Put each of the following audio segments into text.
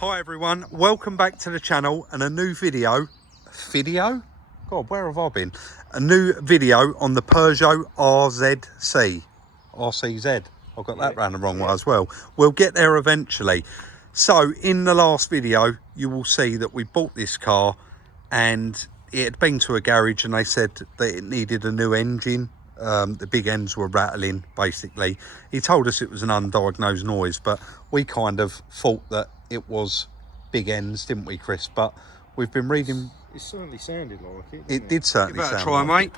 Hi everyone, welcome back to the channel and a new video. God, where have I been? A new video on the Peugeot RCZ. I got that round the wrong way as well. We'll get there eventually. So in the last video, you will see that we bought this car and it had been to a garage and they said that it needed a new engine. The big ends were rattling, basically. He told us it was an undiagnosed noise, but we kind of thought that it was big ends, didn't we, Chris? But we've been reading. It certainly sounded like it. It did certainly sound try, like mate.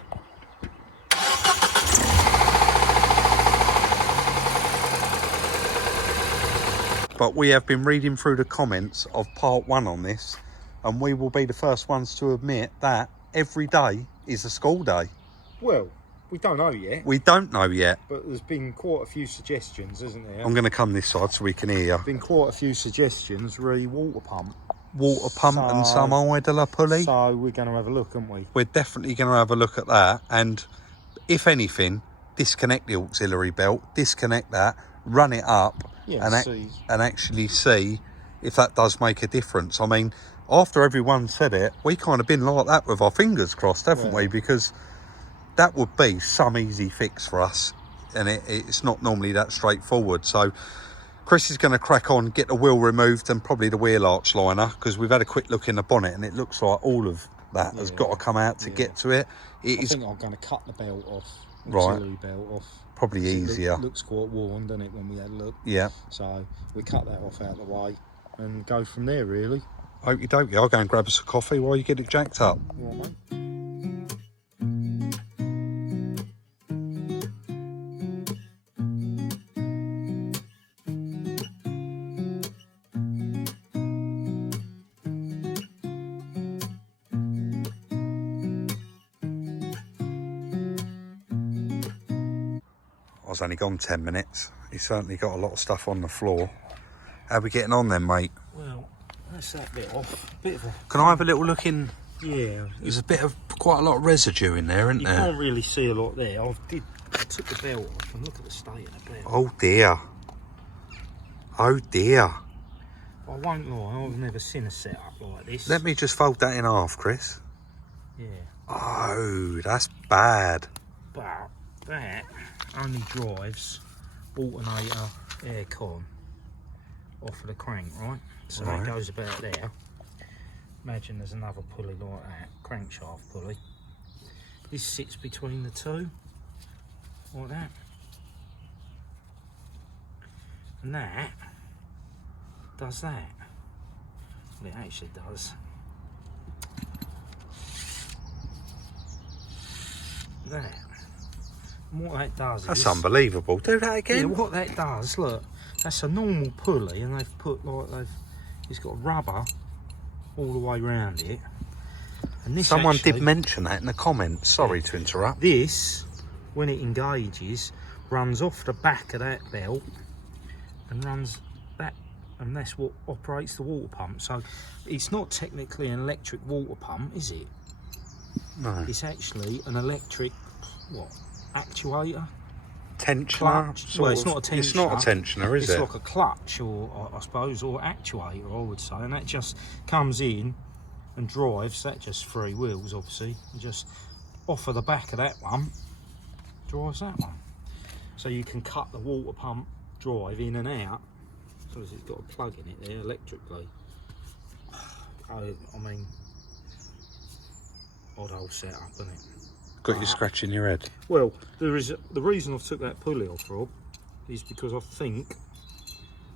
But we have been reading through the comments of part 1 on this, and we will be the first ones to admit that every day is a school day. Well, we don't know yet. We don't know yet. But there's been quite a few suggestions, isn't there? I'm going to come this side so we can hear you. Been quite a few suggestions re water pump. Water pump and some idler pulley. So we're going to have a look, aren't we? We're definitely going to have a look at that, and if anything, disconnect the auxiliary belt, disconnect that, run it up, and actually see if that does make a difference. I mean, after everyone said it, we kind of been like that with our fingers crossed, haven't we? Because that would be some easy fix for us, and it's not normally that straightforward. So Chris is going to crack on, get the wheel removed and probably the wheel arch liner, because we've had a quick look in the bonnet and it looks like all of that has got to come out to get to it. I think I'm going to cut the belt off, auxiliary belt off. Probably easier. It looks quite worn, doesn't it, when we had a look? Yeah. So we cut that off out of the way and go from there, really. Okie dokie, I'll go and grab us a coffee while you get it jacked up. Right, mate. I was only gone 10 minutes. He's certainly got a lot of stuff on the floor. How are we getting on then, mate? Well, that's that bit off. Can I have a little look in? Yeah. There's quite a lot of residue in there, isn't there? You can't really see a lot there. I took the belt off and look at the state of the belt. Oh dear. Oh dear. I won't lie, I've never seen a setup like this. Let me just fold that in half, Chris. Yeah. Oh, that's bad. But that only drives alternator aircon off of the crank, right? So that goes about there. Imagine there's another pulley like that, crankshaft pulley. This sits between the two, like that. And that does that. Well, it actually does. That. And what that does That's unbelievable. Do that again. Yeah, what that does, look, that's a normal pulley, and they've put it's got rubber all the way around it. And this Someone actually, did mention that in the comments. Sorry to interrupt. This, when it engages, runs off the back of that belt and runs that, and that's what operates the water pump. So it's not technically an electric water pump, is it? No. It's actually an electric, actuator? Tensioner? Well, it's not a tensioner. It's not a tensioner, is it? It's like a clutch, or I suppose, or actuator, I would say. And that just comes in and drives. That just 3 wheels, obviously. And just off of the back of that one, drives that one. So you can cut the water pump drive in and out. So it's got a plug in it there electrically. I mean, odd old setup, isn't it? Got you scratching your head. Well, the reason I've took that pulley off, Rob, is because I think,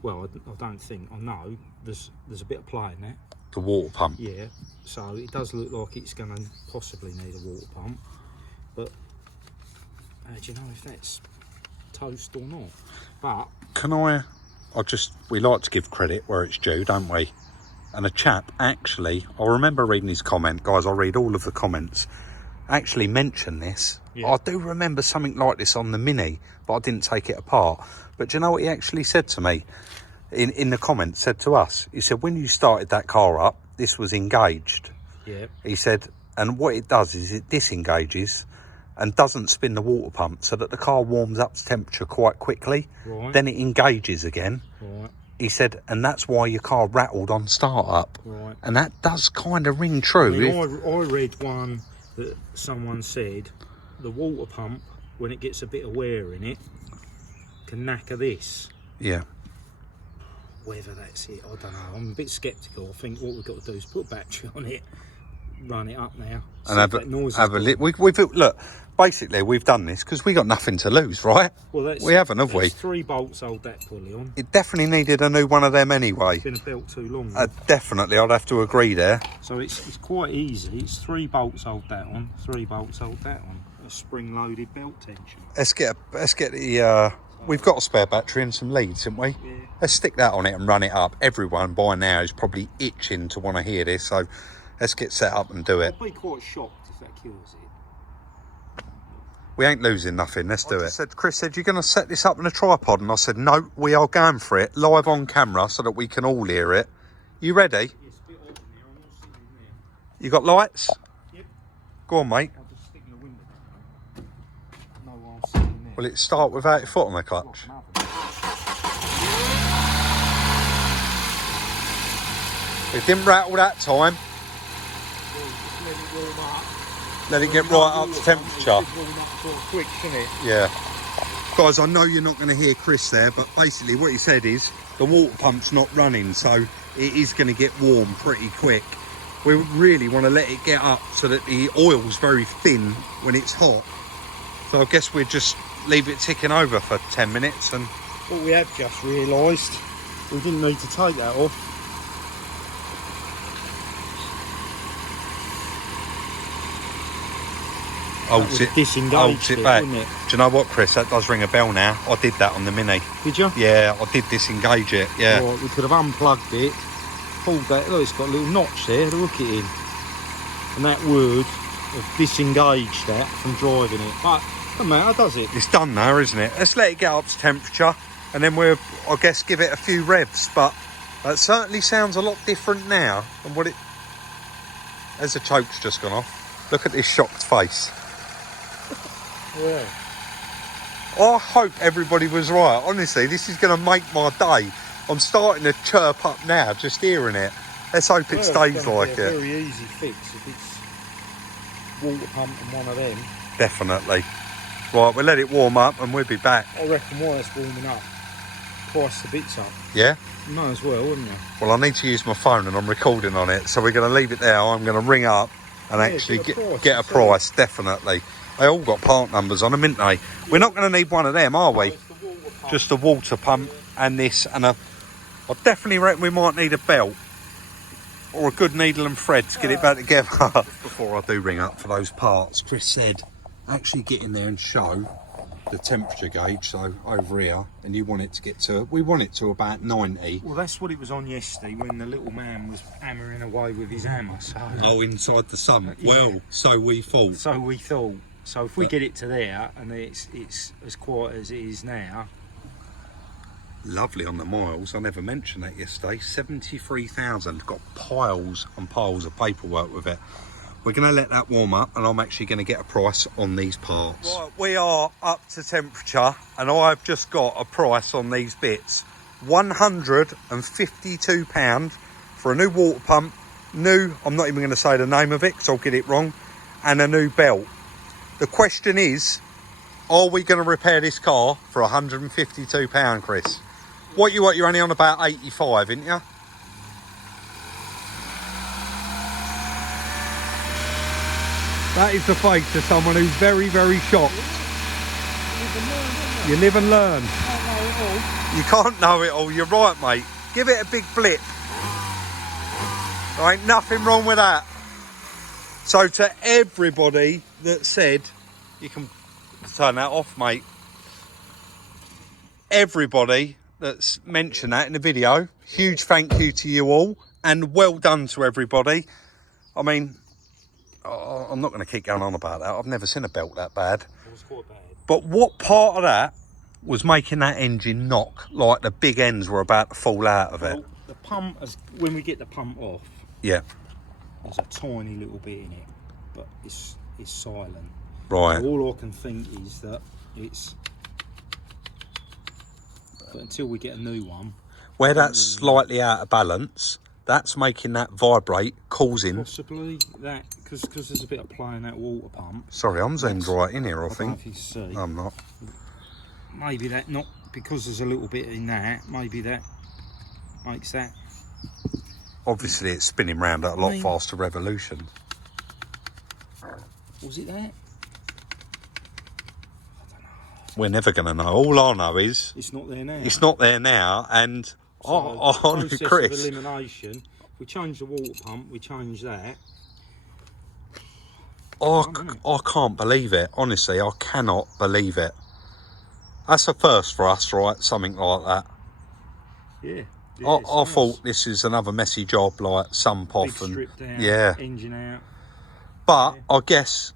well, I don't think, I know there's a bit of play in that. The water pump. Yeah, so it does look like it's going to possibly need a water pump, but how do you know if that's toast or not? But we like to give credit where it's due, don't we? And a chap actually, I remember reading his comment, guys, I read all of the comments, actually mentioned this. Yeah. I do remember something like this on the Mini, but I didn't take it apart. But do you know what he actually said to me? In the comments, said to us, he said, when you started that car up, this was engaged. Yeah. He said, and what it does is it disengages and doesn't spin the water pump so that the car warms up to temperature quite quickly. Right. Then it engages again. Right. he said, and that's why your car rattled on start-up. Right. And that does kind of ring true. I mean, I read one that someone said the water pump, when it gets a bit of wear in it, can knacker this. Yeah. Whether that's it, I don't know. I'm a bit sceptical. I think what we've got to do is put a battery on it, run it up now, and have a look. Basically, we've done this because we got nothing to lose, right? Well, we haven't, have we? 3 bolts hold that pulley on. It definitely needed a new one of them anyway. It's been a belt too long. Definitely, I'd have to agree there. So it's quite easy. It's 3 bolts hold that on, 3 bolts hold that on. A spring-loaded belt tension. Let's get the. We've got a spare battery and some leads, haven't we? Yeah. Let's stick that on it and run it up. Everyone by now is probably itching to want to hear this, so let's get set up and do it. I'll be quite shocked if that kills it. We ain't losing nothing, let's do it. Chris said, you're going to set this up on a tripod? And I said, no, we are going for it, live on camera, so that we can all hear it. You ready? Yeah, it's a bit hot in there. I'm not sitting in there. You got lights? Yep. Go on, mate. I'll just stick the window back. No, I'm sitting in there. Will it start without your foot on the clutch? It didn't rattle that time. Just let it warm up. Let it get right up to temperature. Quick, shouldn't it? Yeah. Guys, I know you're not going to hear Chris there, but basically what he said is the water pump's not running, so it is going to get warm pretty quick. We really want to let it get up so that the oil's very thin when it's hot. So I guess we'd just leave it ticking over for 10 minutes. And what we have just realised, we didn't need to take that off. holds it back. Do you know what, Chris? That does ring a bell now. I did that on the Mini. Did you? Yeah, I did disengage it. Yeah. Right, we could have unplugged it, pulled that. Look, it's got a little notch there to hook it in, and that would have disengaged that from driving it. But doesn't matter, does it? It's done now, isn't it? Let's let it get up to temperature, and then we'll, I guess, give it a few revs. But it certainly sounds a lot different now than what it. As the choke's just gone off. Look at this shocked face. Yeah. I hope everybody was right. Honestly, this is going to make my day. I'm starting to chirp up now, just hearing it. Let's hope it stays like it. Very easy fix if it's water pump and one of them. Definitely. Right, we'll let it warm up and we'll be back. I reckon while it's warming up, price the bits up. Yeah? You might as well, wouldn't you? Well, I need to use my phone and I'm recording on it, so we're going to leave it there. I'm going to ring up and actually get a price, definitely. They all got part numbers on them, ain't they? We're not going to need one of them, are we? Just a water pump and this and a... I definitely reckon we might need a belt or a good needle and thread to get it back together. Before I do ring up for those parts, Chris said, actually get in there and show the temperature gauge, so over here, and you want it to get to, we want it to about 90. Well, that's what it was on yesterday when the little man was hammering away with his hammer. So. Oh, inside the sump. Yeah. Well, so we thought. So we thought. So if we get it to there and it's as quiet as it is now. Lovely on the miles. I never mentioned that yesterday. 73,000. Got piles and piles of paperwork with it. We're going to let that warm up and I'm actually going to get a price on these parts. Right, we are up to temperature and I've just got a price on these bits. £152 for a new water pump, new, I'm not even going to say the name of it because I'll get it wrong, and a new belt. The question is, are we going to repair this car for £152, Chris? What you're only on about 85, isn't you? That is the face of someone who's very, very shocked. You live and learn. You can't know it all. You're right, mate. Give it a big flip. There ain't nothing wrong with that. So to everybody that said, you can turn that off, mate. Everybody that's mentioned that in the video, huge thank you to you all. And well done to everybody. I mean, I'm not going to keep going on about that. I've never seen a belt that bad. It was quite bad. But what part of that was making that engine knock like the big ends were about to fall out of it? Well, the pump, when we get the pump off, yeah, there's a tiny little bit in it, but it's silent. Right. So all I can think is that it's... But until we get a new one... Where that's slightly out of balance, that's making that vibrate, causing... Possibly that, because there's a bit of play in that water pump. Sorry, I'm zoomed right in here, I I don't know think. if you see. I'm not. Maybe that, not because there's a little bit in that, maybe that makes that. Obviously, it's spinning round at a lot faster revolution. Was it that? We're never going to know. All I know is... It's not there now. It's not there now, and So, process of Chris... elimination. We change the water pump, we change that. I can't believe it. Honestly, I cannot believe it. That's a first for us, right? Something like that. Yeah. I thought this is another messy job, like sump off and strip down, yeah, engine out. But I guess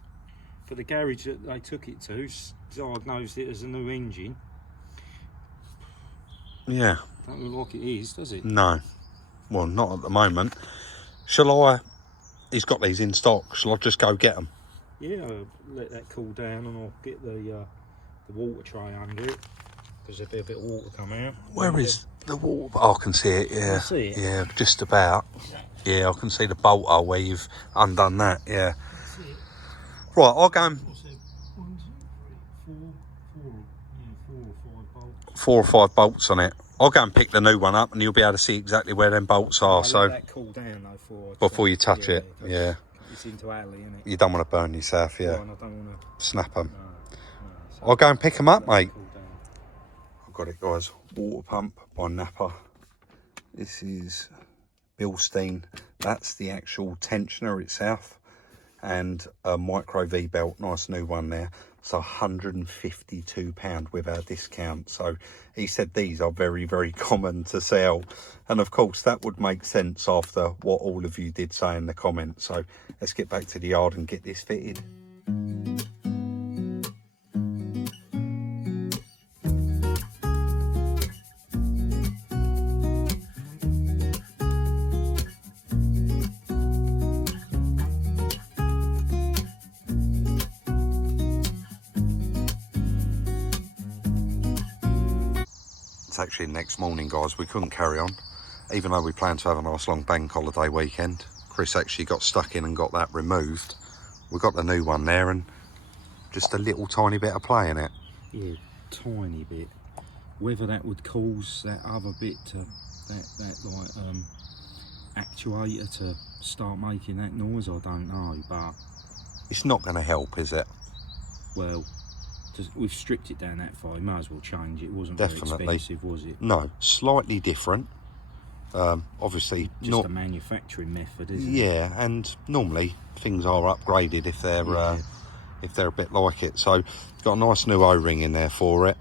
for the garage that they took it to, diagnosed it as a new engine. Yeah. Don't look like it is, does it? No. Well, not at the moment. Shall I? He's got these in stock. Shall I just go get them? Yeah, I'll let that cool down and I'll get the water tray under it because there'll be a bit of water come out. Where is the water? Oh, I can see it. Yeah. See it? Yeah, just about. Yeah, I can see the bolt hole where you've undone that. Yeah. Right, I'll go and... 4 or 5 bolts on it. I'll go and pick the new one up and you'll be able to see exactly where them bolts are. So let that cool down though before you touch it. Yeah. It's into alley, isn't it? You don't want to burn yourself, yeah. Well, and I don't want to snap them. so I'll go and pick them up, mate. cool down. I've got it, guys. Water pump by Napa. This is Bilstein. That's the actual tensioner itself. And a micro V-belt, nice new one there. So £152 with our discount. So he said these are very, very common to sell. And of course, that would make sense after what all of you did say in the comments. So let's get back to the yard and get this fitted. It's actually next morning, guys. We couldn't carry on, even though we planned to have a nice long bank holiday weekend. Chris actually got stuck in and got that removed. We got the new one there and just a little tiny bit of play in it. Yeah, tiny bit. Whether that would cause that other bit to that actuator to start making that noise, I don't know, but It's not going to help, is it? well, we've stripped it down that far. You might as well change it. It wasn't Definitely. very expensive, was it? No, slightly different. Obviously, Just not a manufacturing method, isn't it? Yeah, and normally things are upgraded if they're a bit like it. So got a nice new O-ring in there for it.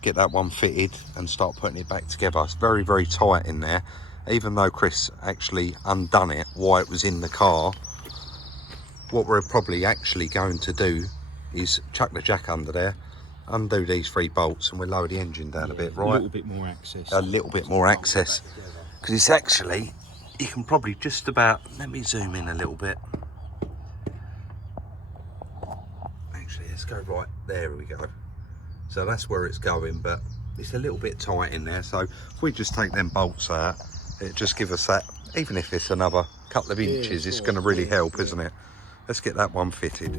Get that one fitted and start putting it back together. It's very, very tight in there. Even though Chris actually undone it while it was in the car, what we're probably actually going to do is chuck the jack under there, undo these 3 bolts, and we'll lower the engine down a bit, right? A little bit more access. A little bit more access. Because it's actually, you can probably just about, let me zoom in a little bit. Actually, let's go right, there we go. So that's where it's going, but it's a little bit tight in there. So if we just take them bolts out, it just give us that, even if it's another couple of inches, it's going to really help, isn't it? Let's get that one fitted.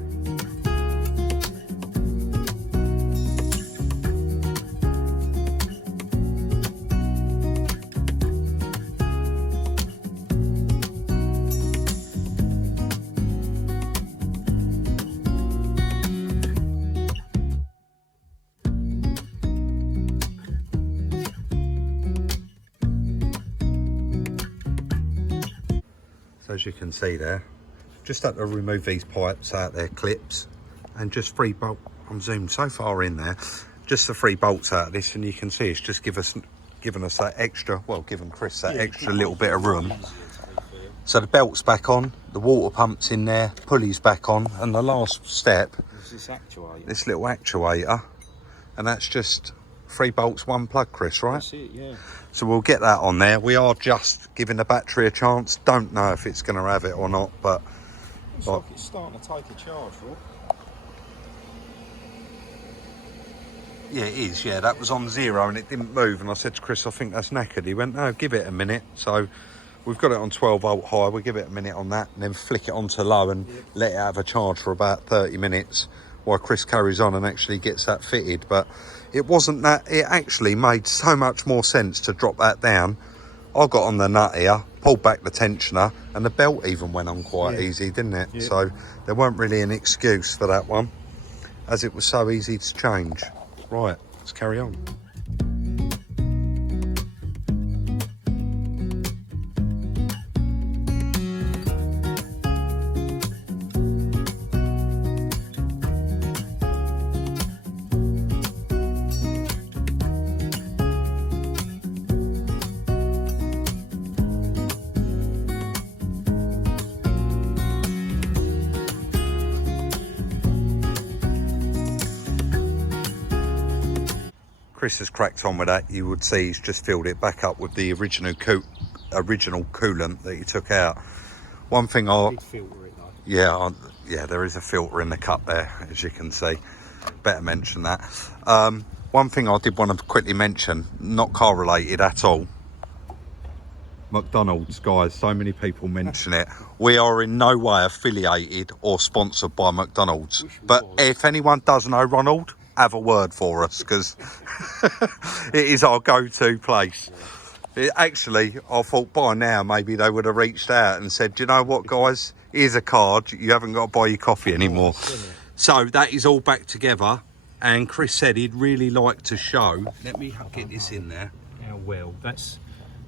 So as you can see there, just had to remove these pipes out there, clips, and just 3 bolts. I'm zoomed so far in there, just the 3 bolts out of this, and you can see it's just given us that extra, well, given Chris that extra little bit of room. So the belt's back on, the water pump's in there, pulley's back on, and the last step This actuator. this little actuator, and that's just 3 bolts, 1 plug, Chris, right? That's it, yeah. So we'll get that on there. We are just giving the battery a chance. Don't know if it's going to have it or not, but Looks like it's starting to take a charge, Rob. Yeah, it is, yeah. That was on 0 and it didn't move. And I said to Chris, I think that's knackered. He went, no, give it a minute. So we've got it on 12 volt high. We'll give it a minute on that and then flick it onto low and let it have a charge for about 30 minutes while Chris carries on and actually gets that fitted. But it wasn't that. It actually made so much more sense to drop that down. I got on the nut here, pulled back the tensioner, and the belt even went on quite easy, didn't it? Yeah. So there weren't really an excuse for that one, as it was so easy to change. Right, let's carry on. Chris has cracked on with that. You would see he's just filled it back up with the original coolant that he took out. One thing Big filter it though. Yeah, there is a filter in the cup there, as you can see. Better mention that. One thing I did want to quickly mention, not car related at all. McDonald's, guys, so many people mention it. We are in no way affiliated or sponsored by McDonald's. But if anyone does know Ronald, have a word for us, because it is our go-to place. Actually, I thought by now maybe they would have reached out and said, do you know what, guys, here's a card, you haven't got to buy your coffee anymore. So that is all back together, and Chris said he'd really like to show. Let me get this in there. How well, that's,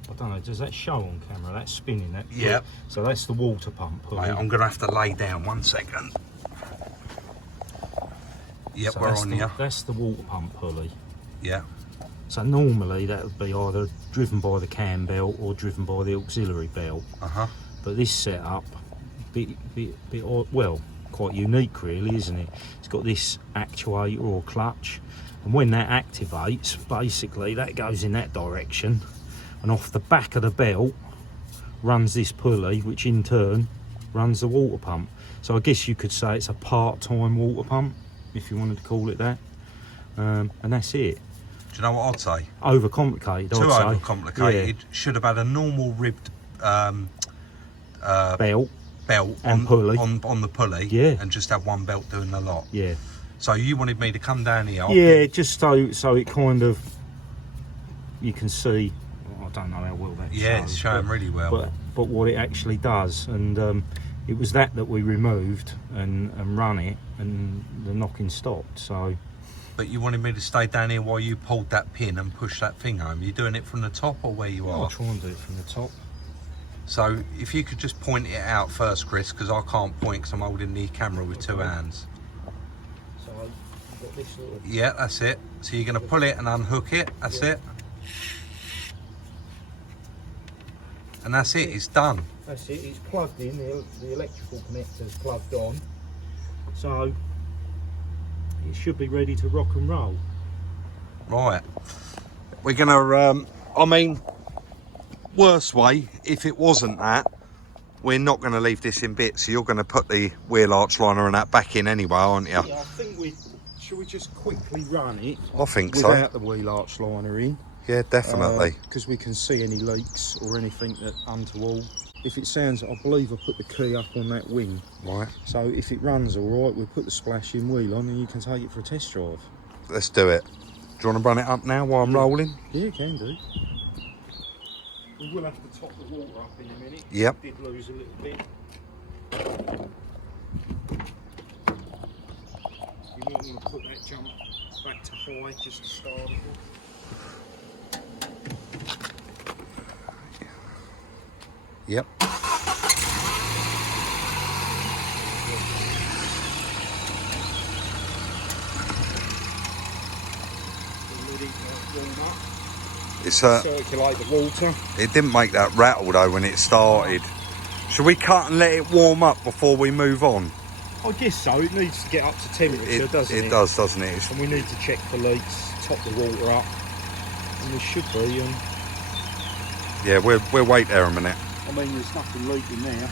I don't know, does that show on camera? That's spinning, that? Yeah. So that's the water pump. Right, I'm going to have to lay down 1 second. Yep, so we're on here. That's the water pump pulley. Yeah. So normally that would be either driven by the cam belt or driven by the auxiliary belt. But this setup, well, quite unique really, isn't it? It's got this actuator or clutch, and when that activates, basically that goes in that direction, and off the back of the belt runs this pulley, which in turn runs the water pump. So I guess you could say it's a part-time water pump, if you wanted to call it that, and that's it. Do you know what I'd say? Overcomplicated, Too I'd say. Overcomplicated. Yeah. Should have had a normal ribbed belt and pulley on the pulley, yeah, and just have one belt doing the lot. Yeah. So you wanted me to come down here? Yeah, just so it kind of, you can see. I don't know how well that shows. Yeah, it's showing really well. But what it actually does, and it was that we removed and run it, and the knocking stopped. So. But you wanted me to stay down here while you pulled that pin and pushed that thing home. You doing it from the top or where you are? I'll try and do it from the top. So if you could just point it out first, Chris, because I can't point because I'm holding the camera with two hands. So you've got this little... Yeah, that's it. So you're going to pull it and unhook it. That's it. And that's it. It's done. That's it. It's plugged in. The electrical connector's plugged on. So it should be ready to rock and roll. Right. We're going to... I mean, worst way, if it wasn't that, we're not going to leave this in bits. So you're going to put the wheel arch liner and that back in anyway, aren't you? Yeah, I think should we just quickly run it? I think so. Without the wheel arch liner in. Yeah, definitely. Because we can see any leaks or anything that untoward. If it sounds, I believe I put the key up on that wing. Right. So if it runs all right, we'll put the splashing wheel on and you can take it for a test drive. Let's do it. Do you want to run it up now while I'm rolling? Yeah, you can do. We will have to top the water up in a minute. Yep. We did lose a little bit. You might want to put that jump back to high just to start it off. Yep. It's circulate the water. It didn't make that rattle though when it started. Should we cut and let it warm up before we move on? I guess so. It needs to get up to temperature, doesn't it? It does, doesn't it? And we need to check for leaks, top the water up, and there should be. Yeah, we'll wait there a minute. I mean, there's nothing leaking there.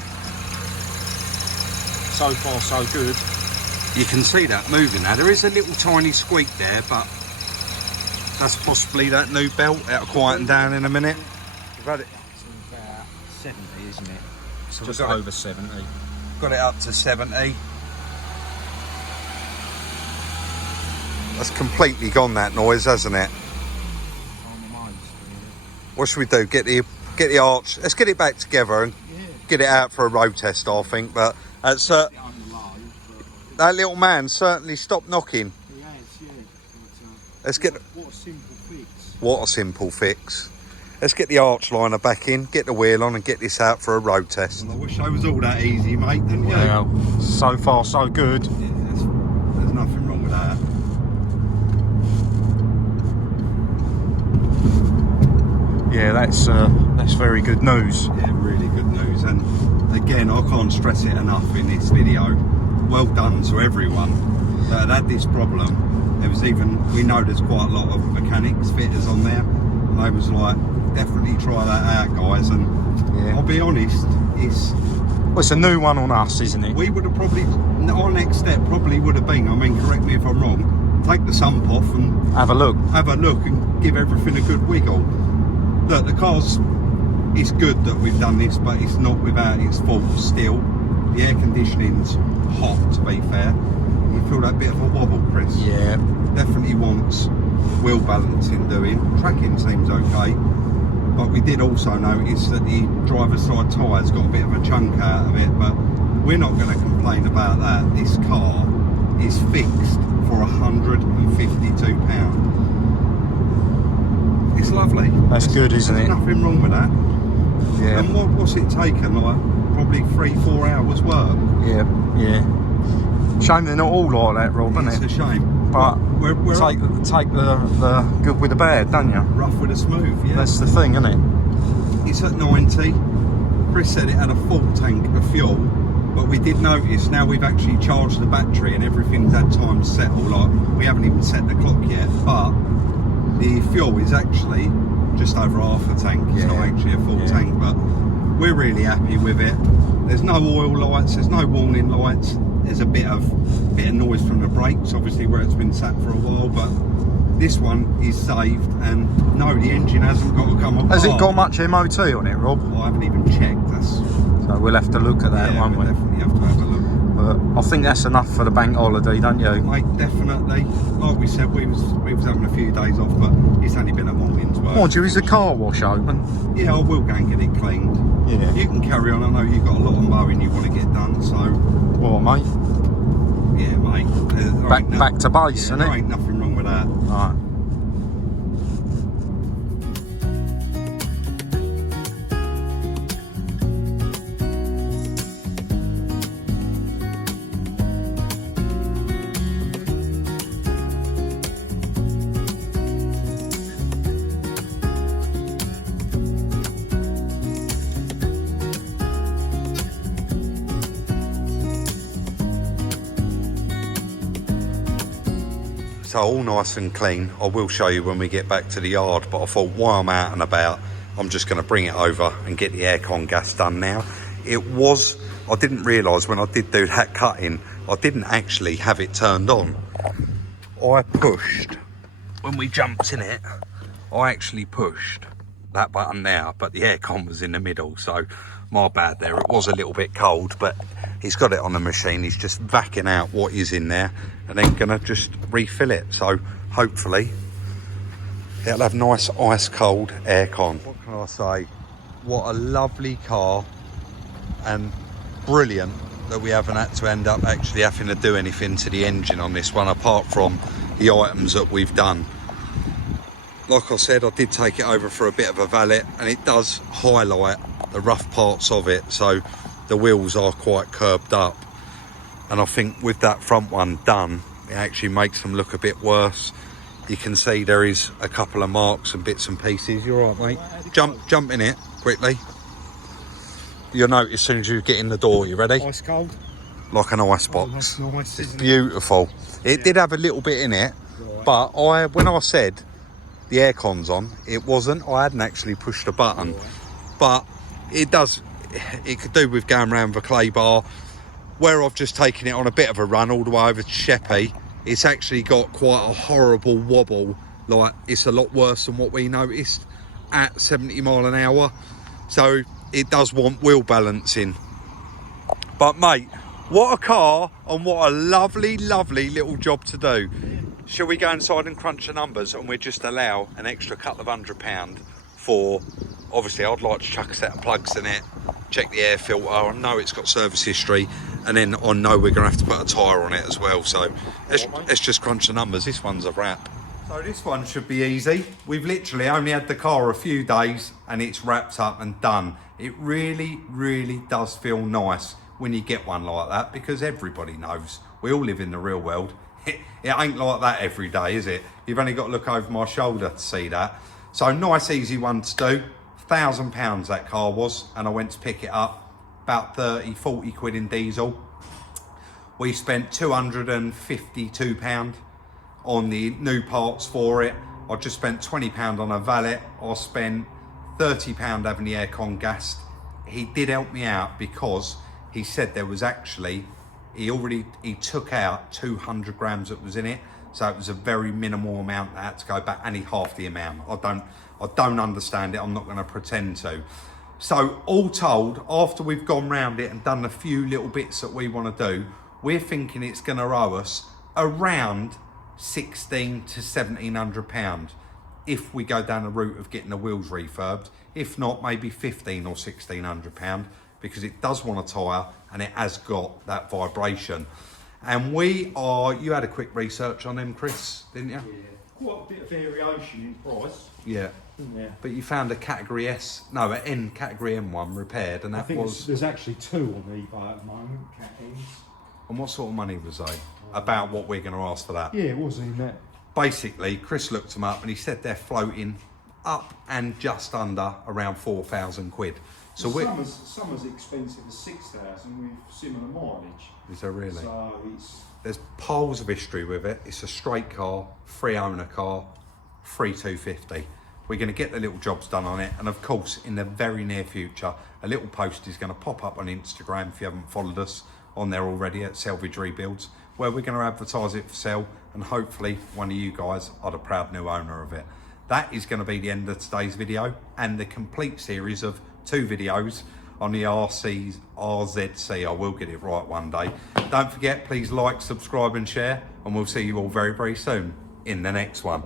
So far, so good. You can see that moving now. There is a little tiny squeak there, but That's possibly that new belt. That'll quieten down in a minute. We've had it. It's about 70, isn't it? So Just we've got over 70. Got it up to 70. That's completely gone, that noise, hasn't it? What should we do? Get the arch. Let's get it back together and get it out for a road test, I think. But that's that little man certainly stopped knocking. He has, yeah. Let's get. What a simple fix. What a simple fix. Let's get the arch liner back in, get the wheel on, and get this out for a road test. Well, I wish I was all that easy, mate. Didn't you? Well, so far so good. Yeah, there's nothing wrong with that. Yeah, that's very good news. Yeah, really good news. And again, I can't stress it enough in this video. Well done to everyone that had this problem. There was even, we know there's quite a lot of mechanics, fitters on there. And I was like, definitely try that out, guys. And yeah, I'll be honest, it's a new one on us, isn't it? We would have probably, our next step probably would have been, I mean, correct me if I'm wrong, take the sump off and have a look and give everything a good wiggle. Look, the car's, it's good that we've done this, but it's not without its faults still. The air conditioning's hot, to be fair. You feel that bit of a wobble, Chris. Yeah. Definitely wants wheel balancing doing. Tracking seems okay. But we did also notice that the driver's side tyre's got a bit of a chunk out of it, but we're not going to complain about that. This car is fixed for £152. It's lovely. That's good, isn't it? There's nothing wrong with that. Yeah. And what's it taken? Like probably 3-4 hours work. Yeah, yeah. Shame they're not all like that, Rob, isn't it? It's a shame. But we're take the good with the bad, don't you? rough with the smooth, yeah. That's the thing, isn't it? It's at 90. Chris said it had a full tank of fuel, but we did notice now we've actually charged the battery and everything's had time to settle. Like we haven't even set the clock yet, but the fuel is actually just over half a tank. It's not actually a full tank, but we're really happy with it. There's no oil lights, there's no warning lights. There's a bit of noise from the brakes, obviously where it's been sat for a while, but this one is saved, and no, the engine hasn't got to come apart. Has it got much MOT on it, Rob? I haven't even checked. So we'll have to look at that, yeah, won't we? Definitely have to have a look. But I think that's enough for the bank holiday, don't you? Mate, definitely. Like we said, we was having a few days off, but it's only been a morning's work. Mind you, is the car wash open? Yeah, I will go and get it cleaned. Yeah. You can carry on. I know you've got a lot of mowing you want to get done, so. Well, mate. Yeah, mate. Back to base, isn't it? There ain't nothing wrong with that. Right. So all nice and clean. I will show you when we get back to the yard, but I thought while I'm out and about, I'm just going to bring it over and get the aircon gas done now. I didn't realise when I did do that cutting, I didn't actually have it turned on. I pushed, when we jumped in it, I actually pushed that button there, but the aircon was in the middle, so my bad there. It was a little bit cold, but he's got it on the machine. He's just vacuuming out what is in there and then gonna just refill it. So hopefully it'll have nice ice cold aircon. What can I say? What a lovely car, and brilliant that we haven't had to end up actually having to do anything to the engine on this one apart from the items that we've done. Like I said, I did take it over for a bit of a valet, and it does highlight the rough parts of it, so the wheels are quite curbed up, and I think with that front one done, it actually makes them look a bit worse. You can see there is a couple of marks and bits and pieces. You're right, mate. Jump in it quickly. You'll notice as soon as you get in the door. You ready? Ice cold. Like an ice box. Oh, that's nice, it's beautiful. It did have a little bit in it, but when I said the aircon's on, it wasn't. I hadn't actually pushed the button, but it does. It could do with going around the clay bar. Where I've just taken it on a bit of a run all the way over to Sheppey, it's actually got quite a horrible wobble like it's a lot worse than what we noticed at 70 mile an hour. So it does want wheel balancing. But mate, what a car and what a lovely, lovely little job to do. Shall we go inside and crunch the numbers, and we'll just allow an extra couple of £100 for, obviously I'd like to chuck a set of plugs in it, check the air filter, I know it's got service history, and then I know we're gonna have to put a tyre on it as well. So let's just crunch the numbers. This one's a wrap. So this one should be easy. We've literally only had the car a few days and it's wrapped up and done. It really, really does feel nice when you get one like that, because everybody knows we all live in the real world. It ain't like that every day, is it? You've only got to look over my shoulder to see that. So nice, easy one to do. £1,000 that car was, and I went to pick it up, about 30, 40 quid in diesel. We spent £252 on the new parts for it. I just spent £20 on a valet. I spent £30 having the aircon gassed. He did help me out because he said there was actually, he took out 200 grams that was in it, so it was a very minimal amount that had to go back, and he halved the amount. I don't understand it, I'm not going to pretend to. So all told, after we've gone round it and done a few little bits that we want to do, we're thinking it's going to owe us around £1,600 to £1,700 if we go down the route of getting the wheels refurbed. If not, maybe £1,500 or £1,600, because it does want a tyre and it has got that vibration. And we are, you had a quick research on them, Chris, didn't you? Yeah, quite a bit of variation in price. Yeah. Yeah. But you found a category S, no, an N category M1 repaired, and I that think was... there's actually two on eBay at the moment, Cat Ns. And what sort of money was they? About what we're going to ask for that? Yeah, it was in that. Basically, Chris looked them up and he said they're floating up and just under around 4,000 quid. So summer's expensive as 6,000 with similar mileage. Is there really? So it's... There's piles of history with it. It's a straight car, free owner car, free 250. We're going to get the little jobs done on it, and of course in the very near future a little post is going to pop up on Instagram, if you haven't followed us on there already, at Salvage Rebuilds, where we're going to advertise it for sale, and hopefully one of you guys are the proud new owner of it. That is going to be the end of today's video, and the complete series of 2 videos on the RZC. I will get it right one day. Don't forget, please like, subscribe and share, and we'll see you all very, very soon in the next one.